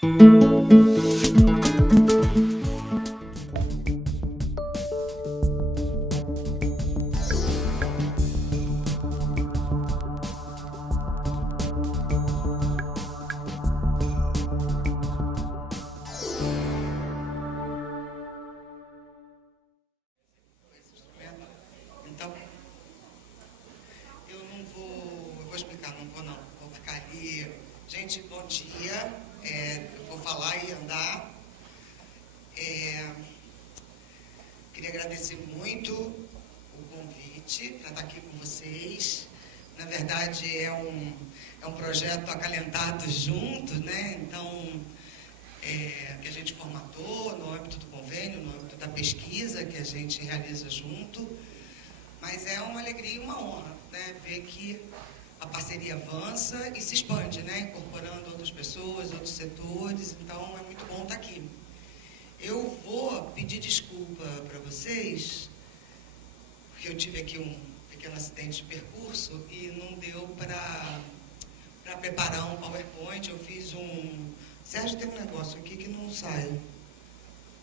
Então, eu vou explicar, não. Vou ficar ali. Gente, bom dia. Eu vou falar e andar. Queria agradecer muito o convite para estar aqui com vocês. Na verdade, é um projeto Acalentados Juntos, né? Então, que a gente formatou no âmbito do convênio, no âmbito da pesquisa que a gente realiza junto. Mas é uma alegria e uma honra, né, ver que a parceria avança e se expande, né, incorporando outras pessoas, outros setores. Então, é muito bom estar aqui. Eu vou pedir desculpa para vocês, porque eu tive aqui um pequeno acidente de percurso e não deu para preparar um PowerPoint. Eu fiz Sérgio, tem um negócio aqui que não sai.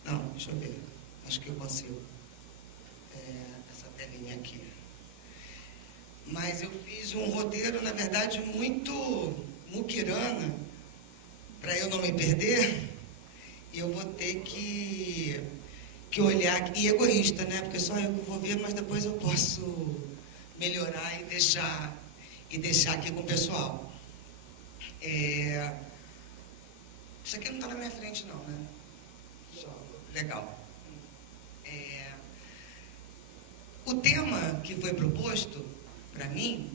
Não, deixa eu ver. Acho que eu consigo. Essa telinha aqui. Mas eu fiz um roteiro, na verdade, muito muquirana, para eu não me perder, e eu vou ter que olhar, e egoísta, né? Porque só eu que vou ver, mas depois eu posso melhorar e deixar aqui com o pessoal. Isso aqui não está na minha frente, não, né? Legal. O tema que foi proposto para mim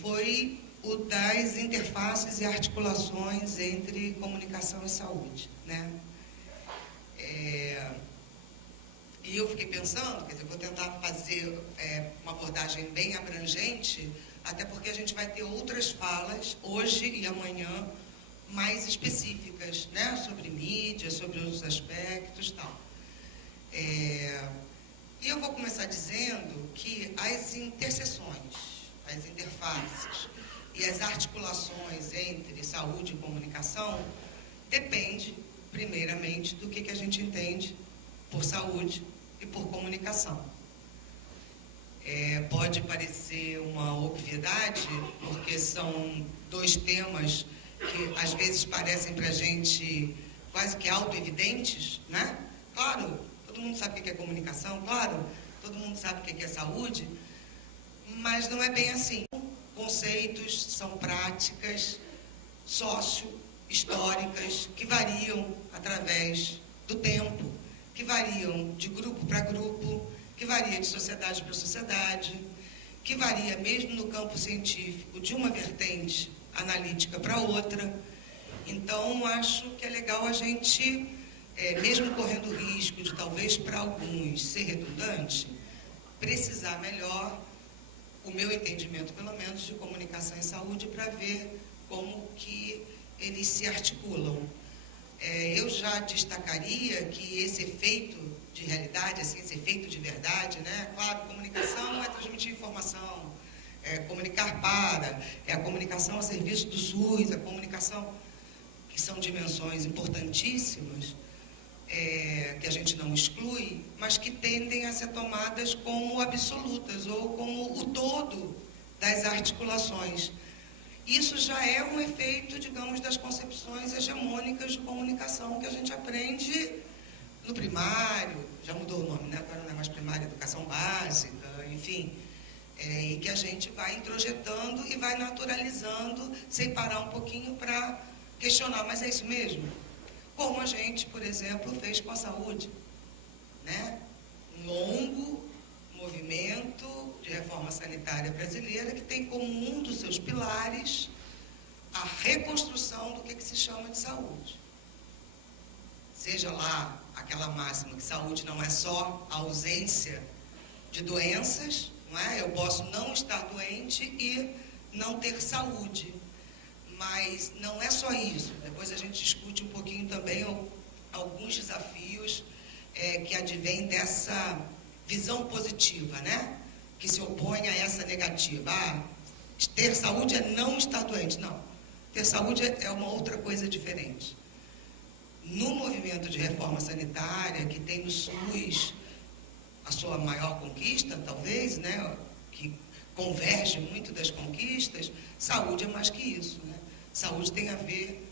foi o das interfaces e articulações entre comunicação e saúde, né? E eu fiquei pensando, quer dizer, vou tentar fazer uma abordagem bem abrangente, até porque a gente vai ter outras falas, hoje e amanhã, mais específicas, né? Sobre mídia, sobre outros aspectos e tal. E eu vou começar dizendo que as interseções, as interfaces e as articulações entre saúde e comunicação depende, primeiramente, do que a gente entende por saúde e por comunicação. Pode parecer uma obviedade, porque são dois temas que às vezes parecem para a gente quase que auto-evidentes, né? Claro, todo mundo sabe o que é comunicação, claro, todo mundo sabe o que é saúde, mas não é bem assim. Conceitos são práticas sócio-históricas que variam através do tempo, que variam de grupo para grupo, que varia de sociedade para sociedade, que varia mesmo no campo científico de uma vertente analítica para outra. Então, acho que é legal a gente, mesmo correndo o risco de talvez para alguns ser redundante, precisar melhor o meu entendimento, pelo menos, de comunicação e saúde, para ver como que eles se articulam. Eu já destacaria que esse efeito de realidade, assim, esse efeito de verdade, né? Claro, comunicação é transmitir informação, comunicar a comunicação a serviço do SUS, a comunicação, que são dimensões importantíssimas, que a gente não exclui, mas que tendem a ser tomadas como absolutas ou como o todo das articulações. Isso já é um efeito, digamos, das concepções hegemônicas de comunicação que a gente aprende no primário, já mudou o nome, né? Agora não é mais primário, educação básica, enfim, e que a gente vai introjetando e vai naturalizando, sem parar um pouquinho para questionar, mas é isso mesmo? Como a gente, por exemplo, fez com a saúde, né? Um longo movimento de reforma sanitária brasileira que tem como um dos seus pilares a reconstrução do que se chama de saúde. Seja lá aquela máxima que saúde não é só a ausência de doenças, não é? Eu posso não estar doente e não ter saúde. Mas não é só isso. Depois a gente discute um pouquinho também alguns desafios que advêm dessa visão positiva, né? Que se opõe a essa negativa. Ter saúde é não estar doente. Não. Ter saúde é uma outra coisa diferente. No movimento de reforma sanitária, que tem no SUS a sua maior conquista, talvez, né, que converge muito das conquistas, saúde é mais que isso, né? Saúde tem a ver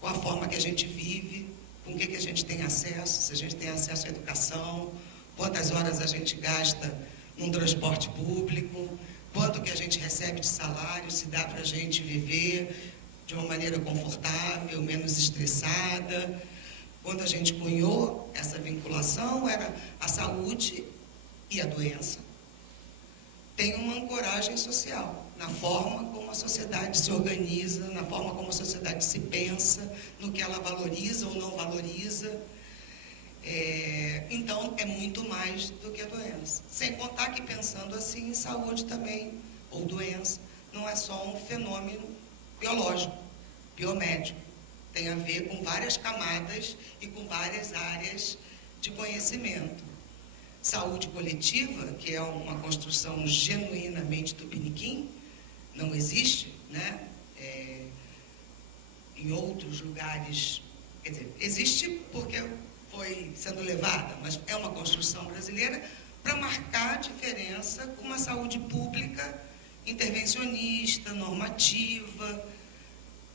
com a forma que a gente vive, com o que a gente tem acesso, se a gente tem acesso à educação, quantas horas a gente gasta num transporte público, quanto que a gente recebe de salário, se dá para a gente viver de uma maneira confortável, menos estressada. Quando a gente cunhou essa vinculação, era a saúde e a doença. Tem uma ancoragem social, na forma como a sociedade se organiza, na forma como a sociedade se pensa, no que ela valoriza ou não valoriza. Então, é muito mais do que a doença. Sem contar que, pensando assim, saúde também, ou doença, não é só um fenômeno biológico, biomédico. Tem a ver com várias camadas e com várias áreas de conhecimento. Saúde coletiva, que é uma construção genuinamente tupiniquim, não existe, né? Em outros lugares, quer dizer, existe porque foi sendo levada, mas é uma construção brasileira para marcar a diferença com uma saúde pública intervencionista, normativa,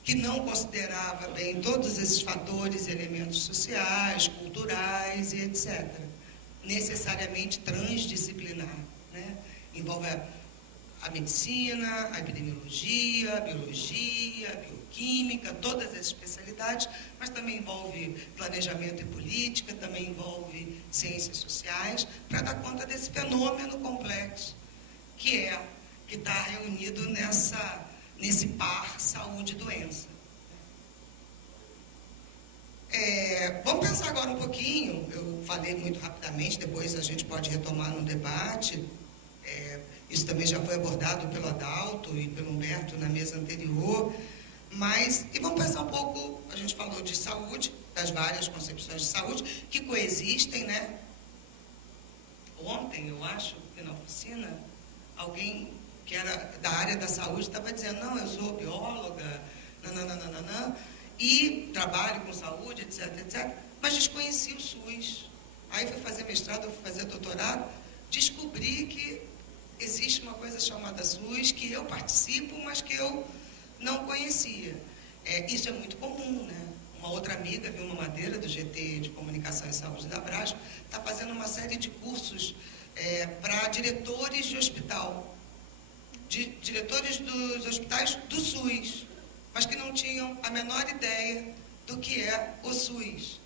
que não considerava bem todos esses fatores e elementos sociais, culturais e etc. Necessariamente transdisciplinar, né? Envolve a medicina, a epidemiologia, a biologia, a bioquímica, todas as especialidades, mas também envolve planejamento e política, também envolve ciências sociais, para dar conta desse fenômeno complexo que está reunido nesse par saúde e doença. Vamos pensar agora um pouquinho, eu falei muito rapidamente, depois a gente pode retomar no debate, isso também já foi abordado pelo Adalto e pelo Humberto na mesa anterior, e vamos pensar um pouco, a gente falou de saúde, das várias concepções de saúde, que coexistem, né? Ontem, eu acho, na oficina, alguém que era da área da saúde estava dizendo, não, eu sou bióloga, nananana, e trabalho com saúde, etc, etc, mas desconheci o SUS. Aí fui fazer mestrado, fui fazer doutorado, descobri que existe uma coisa chamada SUS, que eu participo, mas que eu não conhecia. Isso é muito comum, né? Uma outra amiga, Vilma Madeira, do GT de Comunicação e Saúde da Abrasco, está fazendo uma série de cursos para diretores de hospital, diretores dos hospitais do SUS, mas que não tinham a menor ideia do que é o SUS,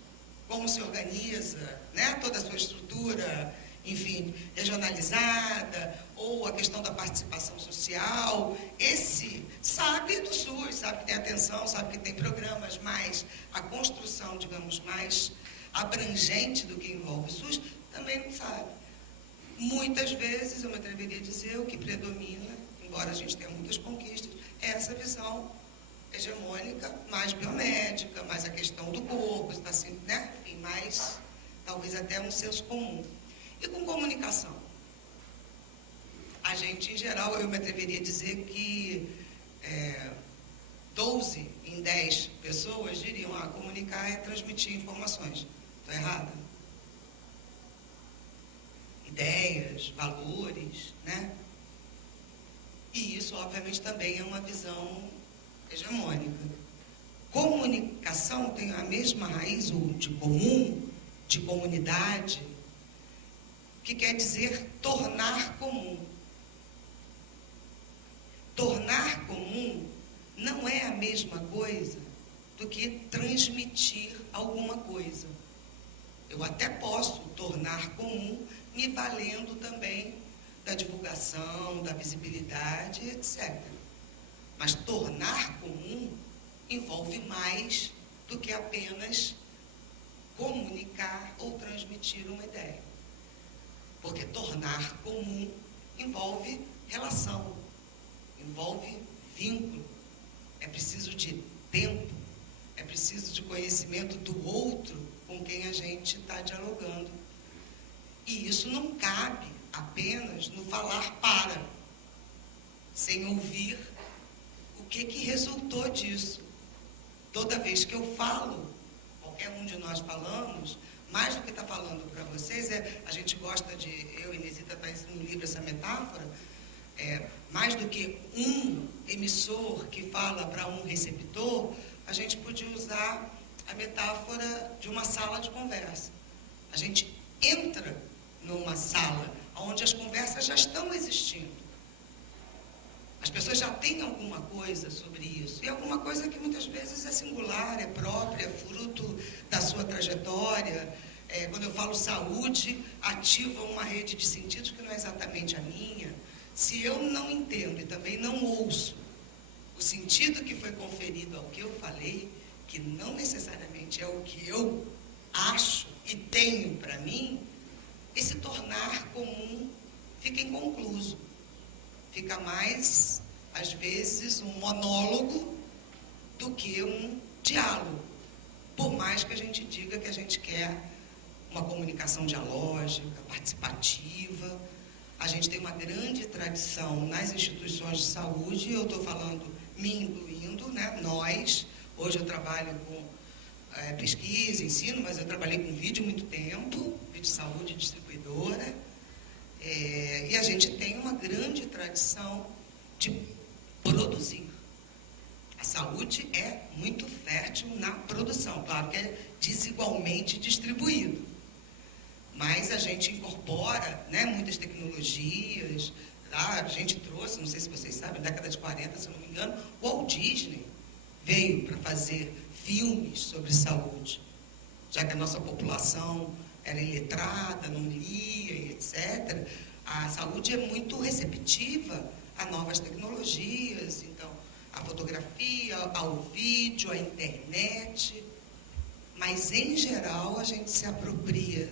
como se organiza, né? Toda a sua estrutura, enfim, regionalizada, ou a questão da participação social. Esse sabe do SUS, sabe que tem atenção, sabe que tem programas, mas a construção, digamos, mais abrangente do que envolve o SUS, também não sabe. Muitas vezes, eu me atreveria a dizer, o que predomina, embora a gente tenha muitas conquistas, é essa visão hegemônica, mais biomédica, mais a questão do corpo, está assim, né? Enfim, mais, talvez até um senso comum. E com comunicação? A gente, em geral, eu me atreveria a dizer que 12 em 10 pessoas diriam, comunicar é transmitir informações. Estou errada? Ideias, valores, né? E isso, obviamente, também é uma visão hegemônica. Comunicação tem a mesma raiz, ou de comum, de comunidade, que quer dizer tornar comum. Tornar comum não é a mesma coisa do que transmitir alguma coisa. Eu até posso tornar comum me valendo também da divulgação, da visibilidade, etc. Mas tornar comum envolve mais do que apenas comunicar ou transmitir uma ideia. Porque tornar comum envolve relação, envolve vínculo, é preciso de tempo, é preciso de conhecimento do outro com quem a gente está dialogando. E isso não cabe apenas no falar para, sem ouvir o que resultou disso. Toda vez que eu falo, qualquer um de nós falamos, mais do que está falando para vocês, a gente gosta de, eu e Inesita está no livro essa metáfora, mais do que um emissor que fala para um receptor, a gente podia usar a metáfora de uma sala de conversa. A gente entra numa sala onde as conversas já estão existindo. As pessoas já têm alguma coisa sobre isso, e alguma coisa que muitas vezes é singular, é própria, fruto da sua trajetória. Quando eu falo saúde, ativa uma rede de sentidos que não é exatamente a minha. Se eu não entendo e também não ouço o sentido que foi conferido ao que eu falei, que não necessariamente é o que eu acho e tenho para mim, esse tornar comum fica inconcluso. Fica mais, às vezes, um monólogo do que um diálogo. Por mais que a gente diga que a gente quer uma comunicação dialógica, participativa, a gente tem uma grande tradição nas instituições de saúde, eu estou falando, me incluindo, né, nós. Hoje eu trabalho com pesquisa, ensino, mas eu trabalhei com vídeo muito tempo, vídeo saúde distribuidora, e a gente tem uma grande tradição de produzir. A saúde é muito fértil na produção, claro que é desigualmente distribuído, mas a gente incorpora, né, muitas tecnologias. A gente trouxe, não sei se vocês sabem, na década de 40, se não me engano, o Walt Disney veio para fazer filmes sobre saúde, já que a nossa população era iletrada, não lia, etc. A saúde é muito receptiva a novas tecnologias, então, a fotografia, ao vídeo, a internet, mas, em geral, a gente se apropria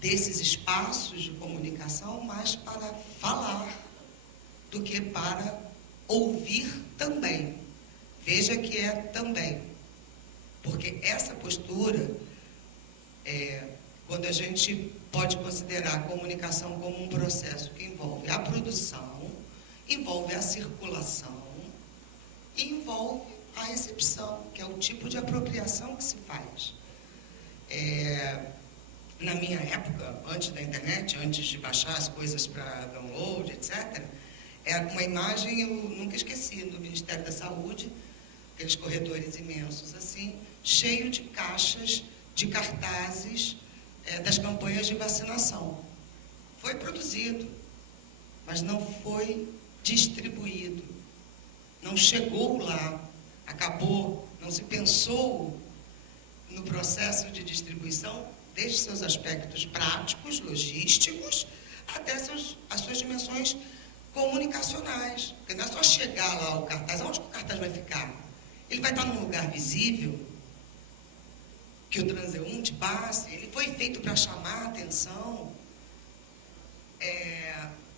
desses espaços de comunicação mais para falar do que para ouvir também. Veja que é também, porque essa postura, quando a gente pode considerar a comunicação como um processo que envolve a produção, envolve a circulação e envolve a recepção, que é o tipo de apropriação que se faz. Na minha época, antes da internet, antes de baixar as coisas para download, etc., era uma imagem, eu nunca esqueci, do Ministério da Saúde, aqueles corredores imensos assim, cheio de caixas, de cartazes das campanhas de vacinação. Foi produzido, mas não foi distribuído. Não chegou lá, acabou, não se pensou no processo de distribuição, desde seus aspectos práticos, logísticos, até as suas dimensões comunicacionais. Porque não é só chegar lá o cartaz. Onde que o cartaz vai ficar? Ele vai estar num lugar visível, que o transeunte passe. Ele foi feito para chamar a atenção.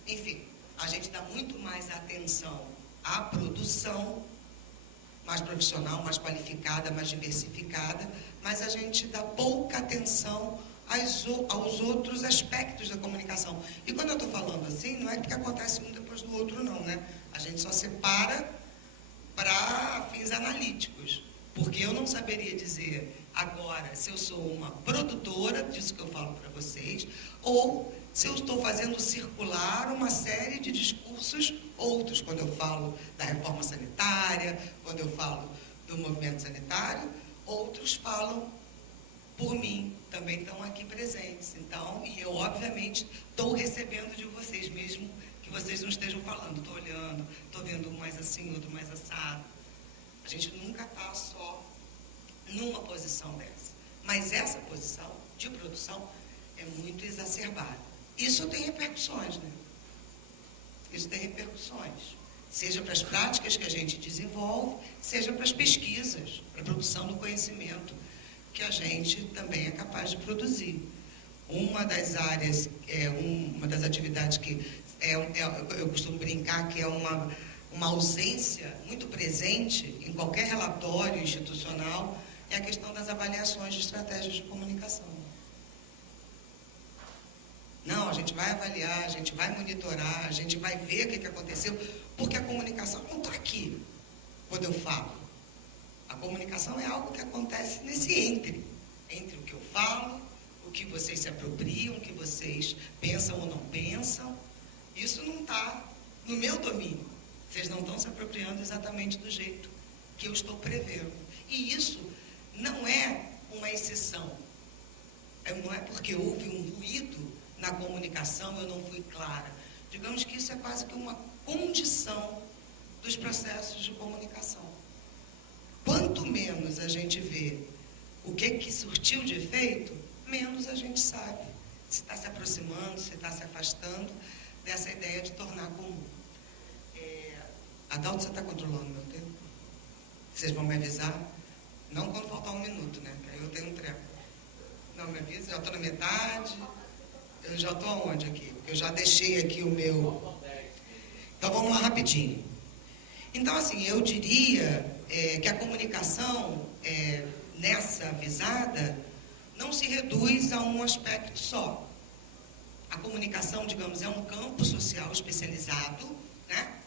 Enfim, a gente dá muito mais atenção à produção, mais profissional, mais qualificada, mais diversificada, mas a gente dá pouca atenção aos outros aspectos da comunicação. E quando eu estou falando assim, não é que acontece um depois do outro, não, né? A gente só separa para fins analíticos, porque eu não saberia dizer agora se eu sou uma produtora disso que eu falo para vocês, ou se eu estou fazendo circular uma série de discursos outros, quando eu falo da reforma sanitária, quando eu falo do movimento sanitário, outros falam por mim, também estão aqui presentes. Então, e eu, obviamente, estou recebendo de vocês, mesmo que vocês não estejam falando. Estou olhando, estou vendo um mais assim, outro mais assado. A gente nunca está só numa posição dessa. Mas essa posição de produção é muito exacerbada. Isso tem repercussões, né? Isso tem repercussões. Seja para as práticas que a gente desenvolve, seja para as pesquisas, para a produção do conhecimento que a gente também é capaz de produzir. Uma das áreas, uma das atividades que eu costumo brincar que é uma ausência muito presente em qualquer relatório institucional, é a questão das avaliações de estratégias de comunicação. Não, a gente vai avaliar, a gente vai monitorar, a gente vai ver o que aconteceu, porque a comunicação não está aqui. quando eu falo. A comunicação é algo que acontece nesse entre o que eu falo, o que vocês se apropriam, o que vocês pensam ou não pensam. Isso não está no meu domínio. Vocês não estão se apropriando exatamente do jeito que eu estou prevendo. E isso não é uma exceção. Não é porque houve um ruído na comunicação, eu não fui clara. Digamos que isso é quase que uma condição dos processos de comunicação. Quanto menos a gente vê o que surtiu de efeito, menos a gente sabe se está se aproximando, se está se afastando dessa ideia de tornar comum. Adalto, você está controlando meu tempo? Vocês vão me avisar? Não quando faltar 1 minuto, né? Aí eu tenho um treco. Não me avisa, já estou na metade. Eu já estou aonde aqui? Porque eu já deixei aqui o meu... Então vamos lá rapidinho. Então, assim, eu diria que a comunicação nessa visada não se reduz a um aspecto só. A comunicação, digamos, é um campo social especializado, né?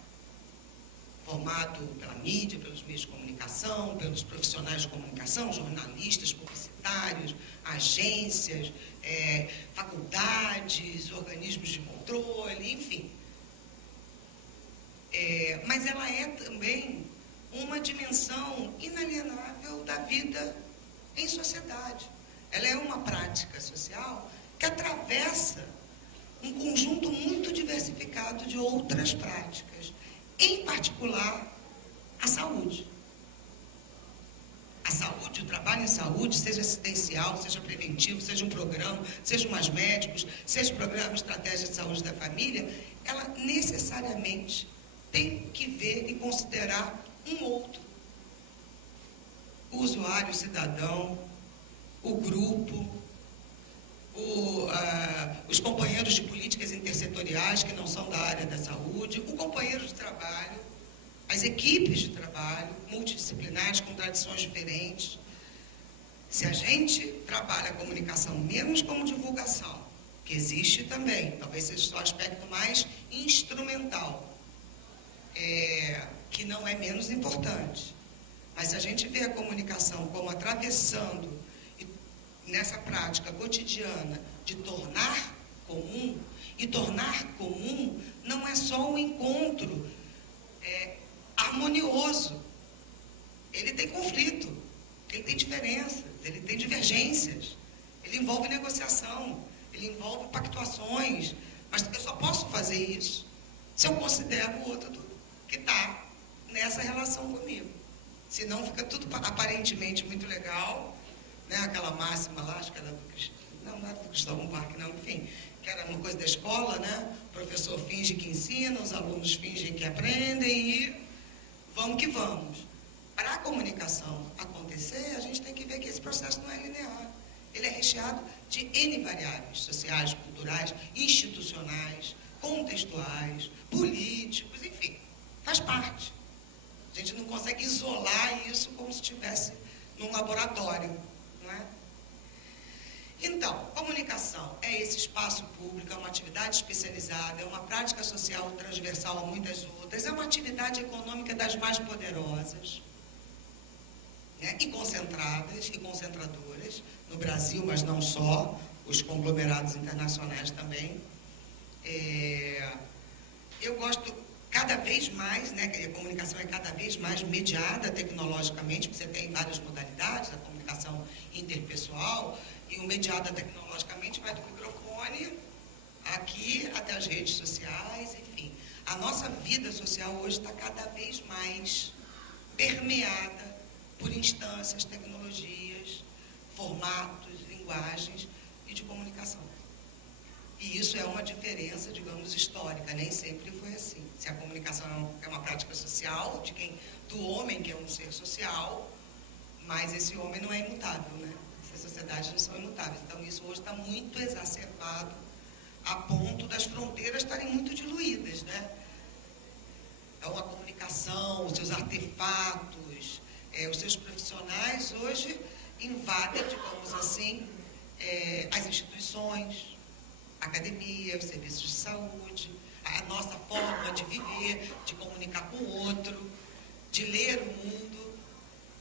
Formado pela mídia, pelos meios de comunicação, pelos profissionais de comunicação, jornalistas, publicitários, agências, faculdades, organismos de controle, enfim. Mas ela é também uma dimensão inalienável da vida em sociedade. Ela é uma prática social que atravessa um conjunto muito diversificado de outras práticas, em particular a saúde. A saúde, o trabalho em saúde, seja assistencial, seja preventivo, seja um programa, sejam mais médicos, seja programa estratégia de saúde da família, ela necessariamente tem que ver e considerar um outro. O usuário, o cidadão, o grupo, os companheiros de políticas intersetoriais que não são da área da saúde, o companheiro de trabalho, as equipes de trabalho multidisciplinares com tradições diferentes. Se a gente trabalha a comunicação menos como divulgação, que existe também, talvez seja o aspecto mais instrumental, que não é menos importante. Mas se a gente vê a comunicação como atravessando nessa prática cotidiana de tornar comum, e tornar comum não é só um encontro harmonioso. Ele tem conflito, ele tem diferenças, ele tem divergências, ele envolve negociação, ele envolve pactuações, mas eu só posso fazer isso se eu considero o outro que está nessa relação comigo. Senão fica tudo aparentemente muito legal, né? Aquela máxima lá, acho que era não era do Cristóvão Buarque, não, enfim, que era uma coisa da escola, né? O professor finge que ensina, os alunos fingem que aprendem e vamos que vamos. Para a comunicação acontecer, a gente tem que ver que esse processo não é linear. Ele é recheado de N variáveis sociais, culturais, institucionais, contextuais, políticos, enfim, faz parte. A gente não consegue isolar isso como se estivesse num laboratório, não é? Então, comunicação é esse espaço público, é uma atividade especializada, é uma prática social transversal a muitas outras, é uma atividade econômica das mais poderosas, né? E concentradas e concentradoras no Brasil, mas não só, os conglomerados internacionais também. Eu gosto cada vez mais, né, que a comunicação é cada vez mais mediada tecnologicamente, porque você tem várias modalidades, a comunicação interpessoal, e o mediada tecnologicamente vai do microfone aqui até as redes sociais, enfim. A nossa vida social hoje está cada vez mais permeada por instâncias, tecnologias, formatos, linguagens e de comunicação. E isso é uma diferença, digamos, histórica, nem sempre foi assim. Se a comunicação é uma prática social, do homem que é um ser social, mas esse homem não é imutável, né? Essas sociedades não são imutáveis. Então isso hoje está muito exacerbado, a ponto das fronteiras estarem muito diluídas, né? Então a comunicação, os seus artefatos, os seus profissionais hoje invadem, digamos assim, as instituições, a academia, os serviços de saúde, a nossa forma de viver, de comunicar com o outro. de ler o mundo,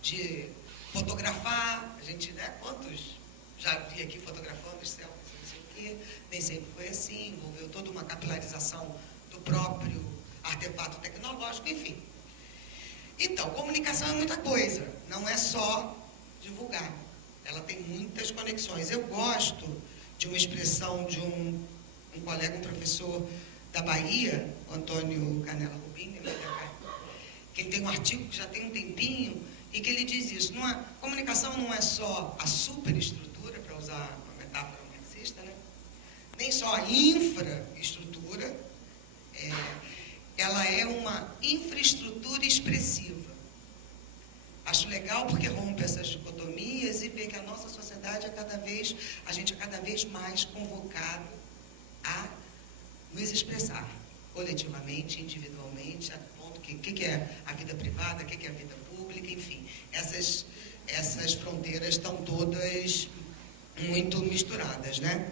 de fotografar. A gente, né, quantos já vi aqui fotografando os céus, não sei o quê, nem sempre foi assim, envolveu toda uma capilarização do próprio artefato tecnológico, enfim. Então, comunicação é muita coisa, não é só divulgar, ela tem muitas conexões. Eu gosto de uma expressão de um colega, um professor da Bahia, o Antônio Canela Rubinho, que ele tem um artigo que já tem um tempinho, e que ele diz isso, comunicação não é só a superestrutura, para usar uma metáfora marxista, né? Nem só a infraestrutura, ela é uma infraestrutura expressiva. Acho legal porque rompe essas dicotomias e vê que a nossa sociedade a gente é cada vez mais convocado a nos expressar coletivamente, individualmente, a ponto que é a vida privada, o que é a vida pública, enfim. Essas fronteiras estão todas muito misturadas, né?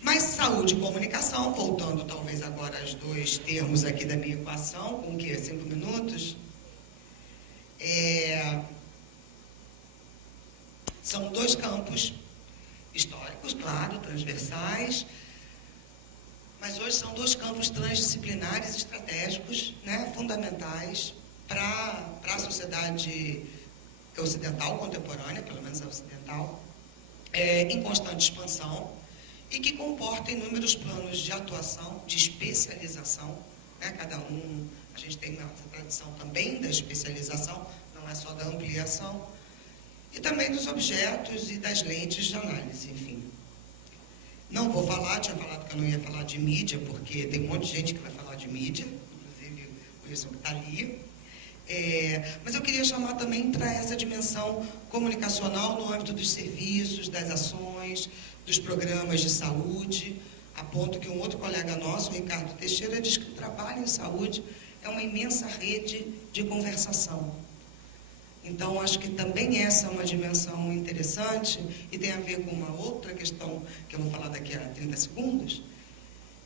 Mas saúde e comunicação, voltando talvez agora aos dois termos aqui da minha equação, com o quê? 5 minutos? São dois campos históricos, claro, transversais, mas hoje são dois campos transdisciplinares estratégicos, né, fundamentais para a sociedade ocidental contemporânea, pelo menos a ocidental, em constante expansão, e que comporta inúmeros planos de atuação, de especialização, né? A gente tem essa tradição também da especialização, não é só da ampliação, e também dos objetos e das lentes de análise, enfim. Não vou falar, tinha falado que eu não ia falar de mídia, porque tem um monte de gente que vai falar de mídia, inclusive o Wilson que está ali. Mas eu queria chamar também para essa dimensão comunicacional no âmbito dos serviços, das ações, dos programas de saúde, a ponto que um outro colega nosso, o Ricardo Teixeira, diz que o trabalho em saúde é uma imensa rede de conversação. Então, acho que também essa é uma dimensão interessante e tem a ver com uma outra questão que eu vou falar daqui a 30 segundos,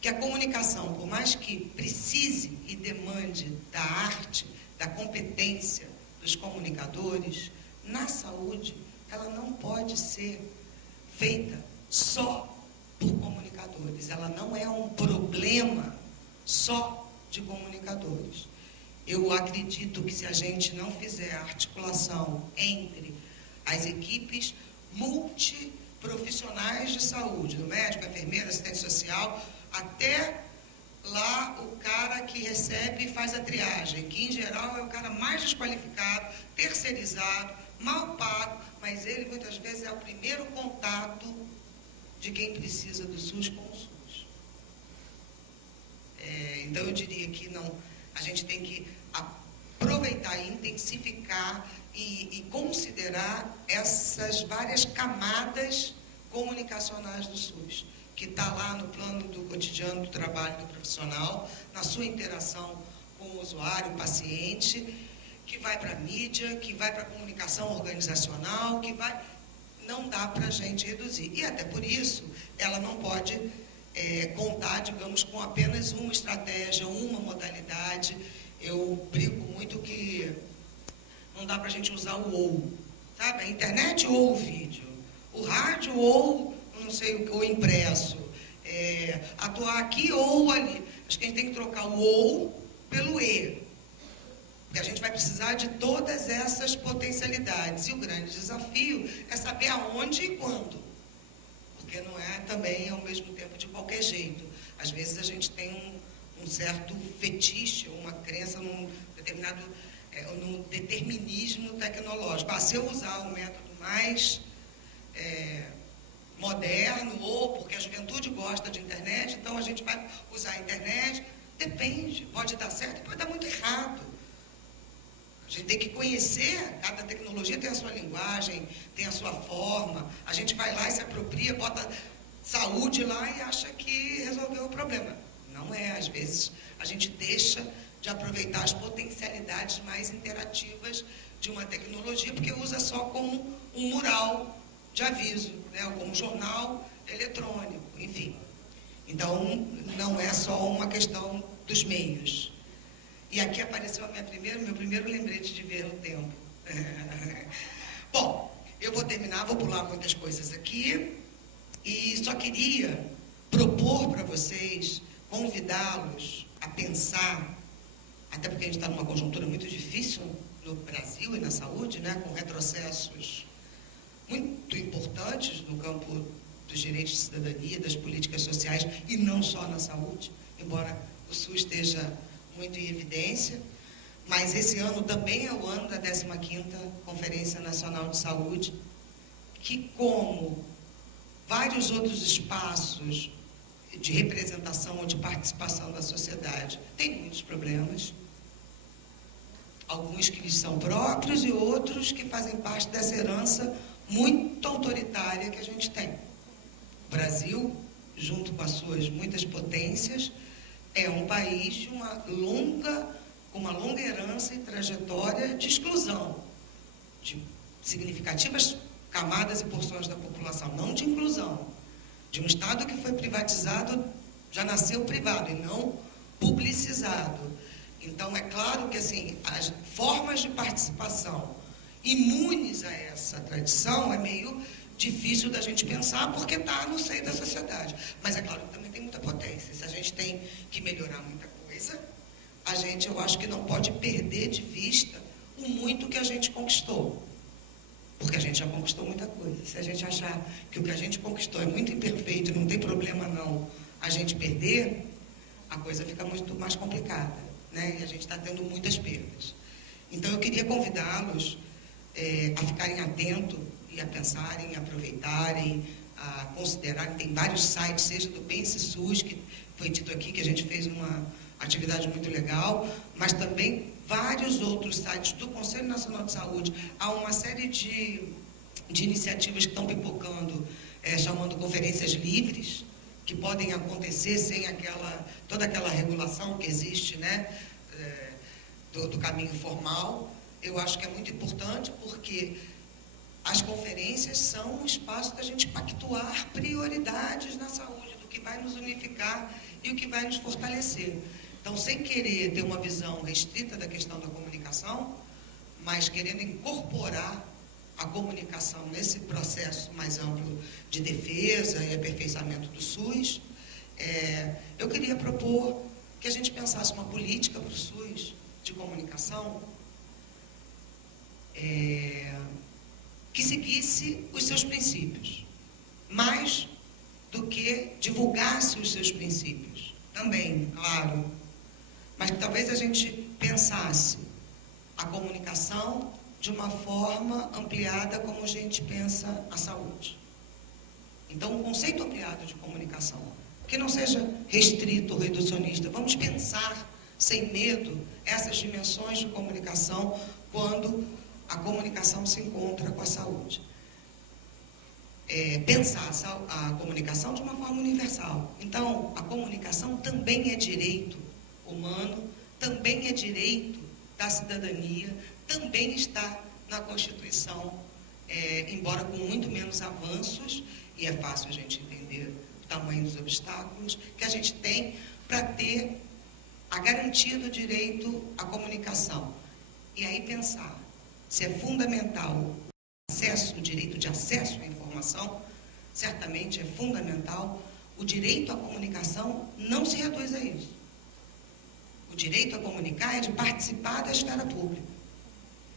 que a comunicação, por mais que precise e demande da arte, da competência dos comunicadores, na saúde, ela não pode ser feita só por comunicadores. Ela não é um problema só de comunicadores. Eu acredito que se a gente não fizer articulação entre as equipes multiprofissionais de saúde, do médico, enfermeira, assistente social, até lá o cara que recebe e faz a triagem, que em geral é o cara mais desqualificado, terceirizado, mal pago, mas ele muitas vezes é o primeiro contato de quem precisa do SUS com o SUS. Então eu diria que a gente tem que aproveitar e intensificar e considerar essas várias camadas comunicacionais do SUS, que está lá no plano do cotidiano do trabalho do profissional, na sua interação com o usuário, o paciente, que vai para a mídia, que vai para a comunicação organizacional, não dá para a gente reduzir. E até por isso, ela não pode contar, digamos, com apenas uma estratégia, uma modalidade. Eu brinco muito que não dá para a gente usar o ou, sabe? A internet ou o vídeo, o rádio ou não sei o impresso, atuar aqui ou ali. Acho que a gente tem que trocar o ou pelo e. Porque a gente vai precisar de todas essas potencialidades. E o grande desafio é saber aonde e quando. Porque não é também ao mesmo tempo de qualquer jeito. Às vezes a gente tem um certo fetiche, uma crença num determinismo tecnológico. Se eu usar o método mais moderno, ou porque a juventude gosta de internet, então a gente vai usar a internet. Depende, pode dar certo e pode dar muito errado. A gente tem que conhecer, cada tecnologia tem a sua linguagem, tem a sua forma. A gente vai lá e se apropria, bota saúde lá e acha que resolveu o problema. Não é, às vezes a gente deixa de aproveitar as potencialidades mais interativas de uma tecnologia, porque usa só como um mural de aviso, né? Ou como jornal eletrônico, enfim. Então, não é só uma questão dos meios. E aqui apareceu meu primeiro lembrete de ver o tempo. Bom, eu vou terminar, vou pular muitas coisas aqui. E só queria propor para vocês, convidá-los a pensar, até porque a gente está numa conjuntura muito difícil no Brasil e na saúde, né, com retrocessos muito importantes no campo dos direitos de cidadania, das políticas sociais, e não só na saúde, embora o SUS esteja muito em evidência. Mas esse ano também é o ano da 15ª Conferência Nacional de Saúde, que, como vários outros espaços de representação ou de participação da sociedade, tem muitos problemas, alguns que lhes são próprios e outros que fazem parte dessa herança muito autoritária que a gente tem. O Brasil, junto com as suas muitas potências, é um país com uma longa herança e trajetória de exclusão, de significativas camadas e porções da população, não de inclusão, de um Estado que foi privatizado, já nasceu privado e não publicizado. Então, é claro que assim, as formas de participação imunes a essa tradição é meio difícil da gente pensar, porque está no seio da sociedade. Mas é claro que também tem muita potência. Se a gente tem que melhorar muita coisa, a gente, eu acho que não pode perder de vista o muito que a gente conquistou. Porque a gente já conquistou muita coisa. Se a gente achar que o que a gente conquistou é muito imperfeito, não tem problema não a gente perder, a coisa fica muito mais complicada, né? E a gente está tendo muitas perdas. Então, eu queria convidá-los a ficarem atentos e a pensarem, a aproveitarem, a considerarem. Tem vários sites, seja do Pense SUS, que foi dito aqui, que a gente fez uma atividade muito legal, mas também vários outros sites do Conselho Nacional de Saúde. Há uma série de iniciativas que estão pipocando, chamando conferências livres, que podem acontecer sem toda aquela regulação que existe, né, do caminho formal. Eu acho que é muito importante, porque as conferências são um espaço da gente pactuar prioridades na saúde, do que vai nos unificar e o que vai nos fortalecer. Então, sem querer ter uma visão restrita da questão da comunicação, mas querendo incorporar a comunicação nesse processo mais amplo de defesa e aperfeiçoamento do SUS, eu queria propor que a gente pensasse uma política para o SUS de comunicação que seguisse os seus princípios, mais do que divulgasse os seus princípios. Também, claro, mas que talvez a gente pensasse a comunicação de uma forma ampliada como a gente pensa a saúde. Então, um conceito ampliado de comunicação, que não seja restrito ou reducionista. Vamos pensar, sem medo, essas dimensões de comunicação quando a comunicação se encontra com a saúde. Pensar a comunicação de uma forma universal. Então, a comunicação também é direito humano, também é direito da cidadania, também está na Constituição, embora com muito menos avanços, e é fácil a gente entender o tamanho dos obstáculos, que a gente tem para ter a garantia do direito à comunicação. E aí pensar se é fundamental o direito de acesso à informação, certamente é fundamental. O direito à comunicação não se reduz a isso. O direito a comunicar é de participar da esfera pública,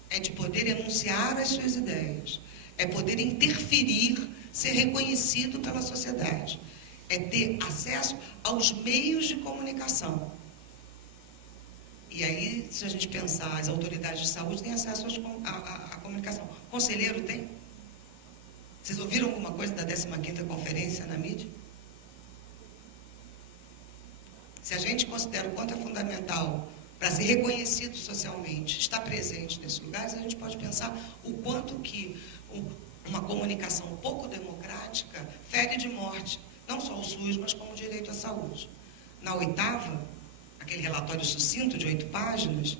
é de poder enunciar as suas ideias, é poder interferir, ser reconhecido pela sociedade, é ter acesso aos meios de comunicação. E aí, se a gente pensar, as autoridades de saúde têm acesso à comunicação. Conselheiro tem? Vocês ouviram alguma coisa da 15ª Conferência na mídia? Se a gente considera o quanto é fundamental para ser reconhecido socialmente, estar presente nesses lugares, a gente pode pensar o quanto que uma comunicação pouco democrática fere de morte, não só o SUS, mas como o direito à saúde. Na 8ª, aquele relatório sucinto de 8 páginas,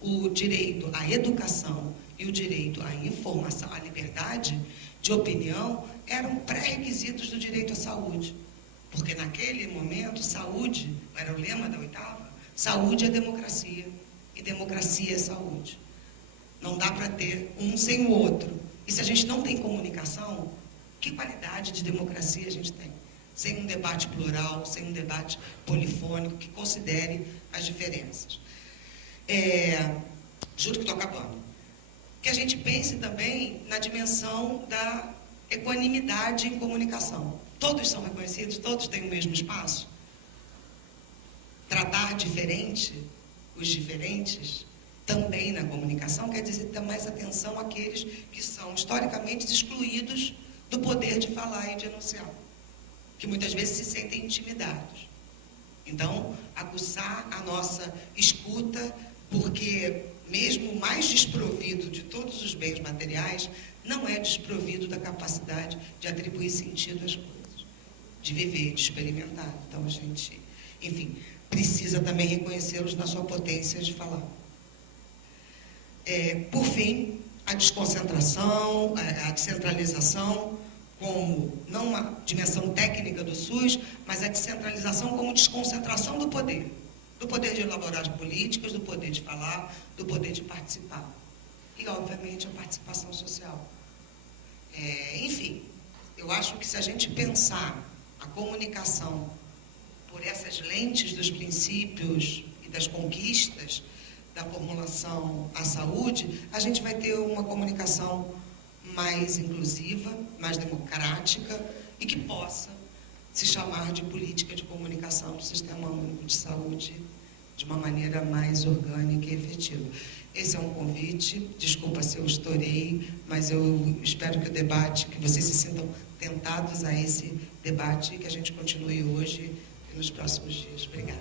o direito à educação e o direito à informação, à liberdade de opinião, eram pré-requisitos do direito à saúde. Porque naquele momento, saúde, era o lema da 8ª, saúde é democracia. e democracia é saúde. Não dá para ter um sem o outro. E se a gente não tem comunicação, que qualidade de democracia a gente tem? Sem um debate plural, sem um debate polifônico que considere as diferenças. Juro que estou acabando. Que a gente pense também na dimensão da equanimidade em comunicação. Todos são reconhecidos, todos têm o mesmo espaço. Tratar diferente os diferentes também na comunicação quer dizer dar mais atenção àqueles que são historicamente excluídos do poder de falar e de enunciar, que muitas vezes se sentem intimidados. Então, aguçar a nossa escuta, porque mesmo o mais desprovido de todos os bens materiais, não é desprovido da capacidade de atribuir sentido às coisas, de viver, de experimentar. Então, a gente, enfim, precisa também reconhecê-los na sua potência de falar. Por fim, a desconcentração, a descentralização, como não uma dimensão técnica do SUS, mas a descentralização como desconcentração do poder de elaborar as políticas, do poder de falar, do poder de participar. E, obviamente, a participação social. Enfim, eu acho que se a gente pensar a comunicação por essas lentes dos princípios e das conquistas da formulação à saúde, a gente vai ter uma comunicação mais inclusiva, mais democrática e que possa se chamar de política de comunicação do Sistema Único de Saúde de uma maneira mais orgânica e efetiva. Esse é um convite, desculpa se eu estourei, mas eu espero que o debate, que vocês se sintam tentados a esse debate e que a gente continue hoje e nos próximos dias. Obrigada.